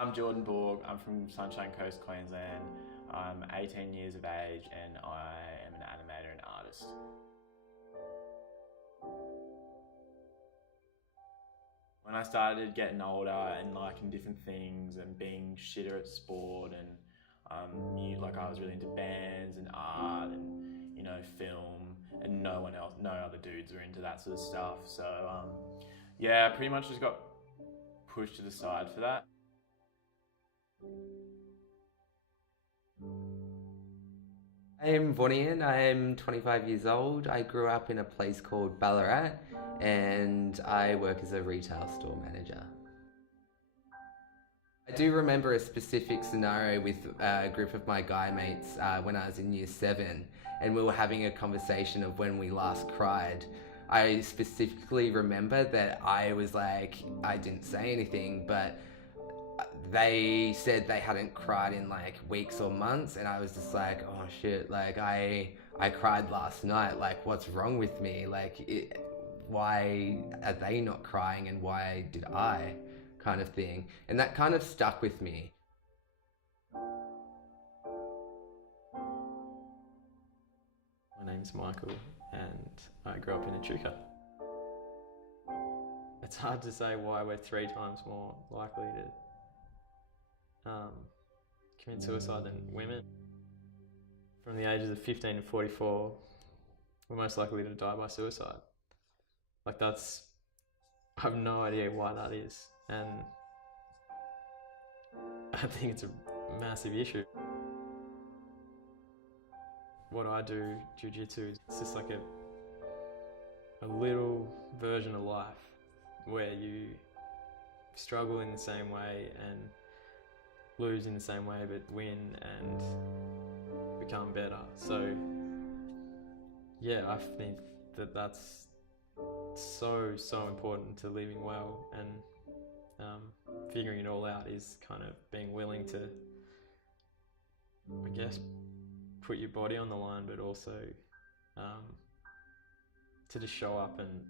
I'm Jordan Borg, I'm from Sunshine Coast, Queensland. I'm 18 years of age and I am an animator and artist. When I started getting older and liking different things and being shitter at sport and like I was really into bands and art and film, and no other dudes were into that sort of stuff. So yeah, I pretty much just got pushed to the side for that. I'm Vonian, I'm 25 years old. I grew up in a place called Ballarat and I work as a retail store manager. I do remember a specific scenario with a group of my guy mates when I was in year 7, and we were having a conversation of when we last cried. I specifically remember that I was like, I didn't say anything, but they said they hadn't cried in like weeks or months, and I was just like, oh shit, like I cried last night, like what's wrong with me, why are they not crying and why did I, kind of thing. And that kind of stuck with me. My name's Michael and I grew up in Echuca. It's hard to say why we're 3 times more likely to commit suicide than women. From the ages of 15 to 44, we're most likely to die by suicide. Like I have no idea why that is, and I think it's a massive issue. What I do, jiu-jitsu, it's just like a little version of life where you struggle in the same way and lose in the same way, but win and become better. So yeah, I think that that's so important to living well, and figuring it all out is kind of being willing to, I guess, put your body on the line, but also to just show up and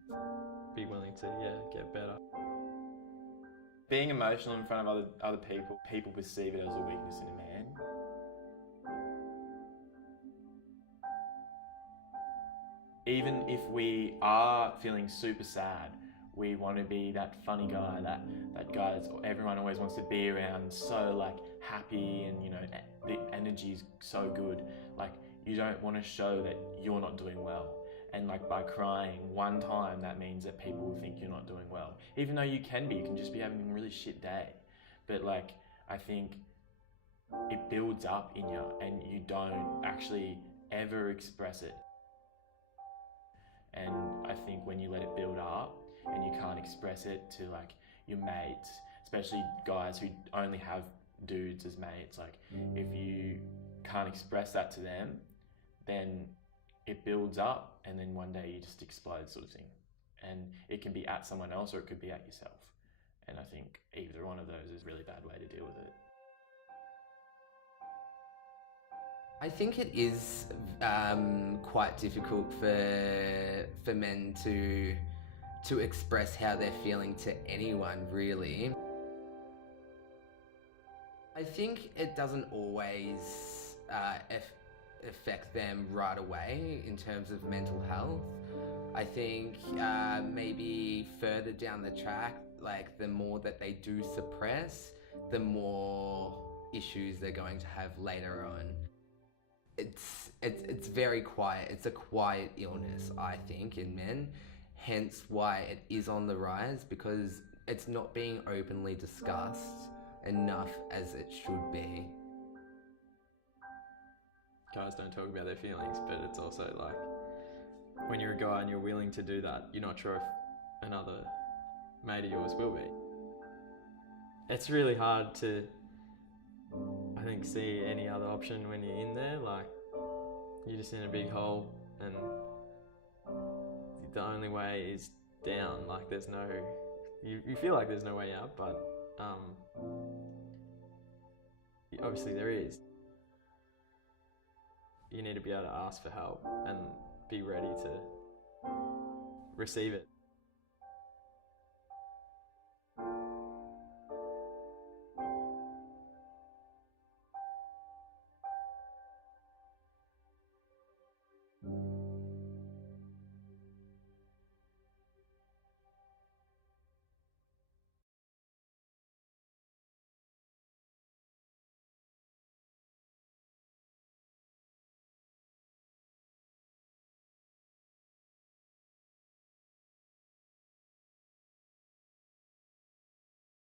be willing to get better. Being emotional in front of other people perceive it as a weakness in a man. Even if we are feeling super sad, we want to be that funny guy, that guy that everyone always wants to be around, so like happy, and the energy is so good. Like you don't want to show that you're not doing well. And like by crying one time, that means that people will think you're not doing well. Even though you can just be having a really shit day. But like, I think it builds up in you and you don't actually ever express it. And I think when you let it build up and you can't express it to like your mates, especially guys who only have dudes as mates, like if you can't express that to them, then it builds up and then one day you just explode, sort of thing. And it can be at someone else or it could be at yourself. And I think either one of those is a really bad way to deal with it. I think it is quite difficult for men to express how they're feeling to anyone, really. I think it doesn't always affect them right away in terms of mental health. I think maybe further down the track, like the more that they do suppress, the more issues they're going to have later on. It's very quiet. It's a quiet illness, I think, in men. Hence why it is on the rise, because it's not being openly discussed enough as it should be. Guys don't talk about their feelings, but it's also like when you're a guy and you're willing to do that, you're not sure if another mate of yours will be. It's really hard to, I think, see any other option when you're in there. Like you're just in a big hole and the only way is down. Like there's no, you feel like there's no way out, but obviously there is. You need to be able to ask for help and be ready to receive it.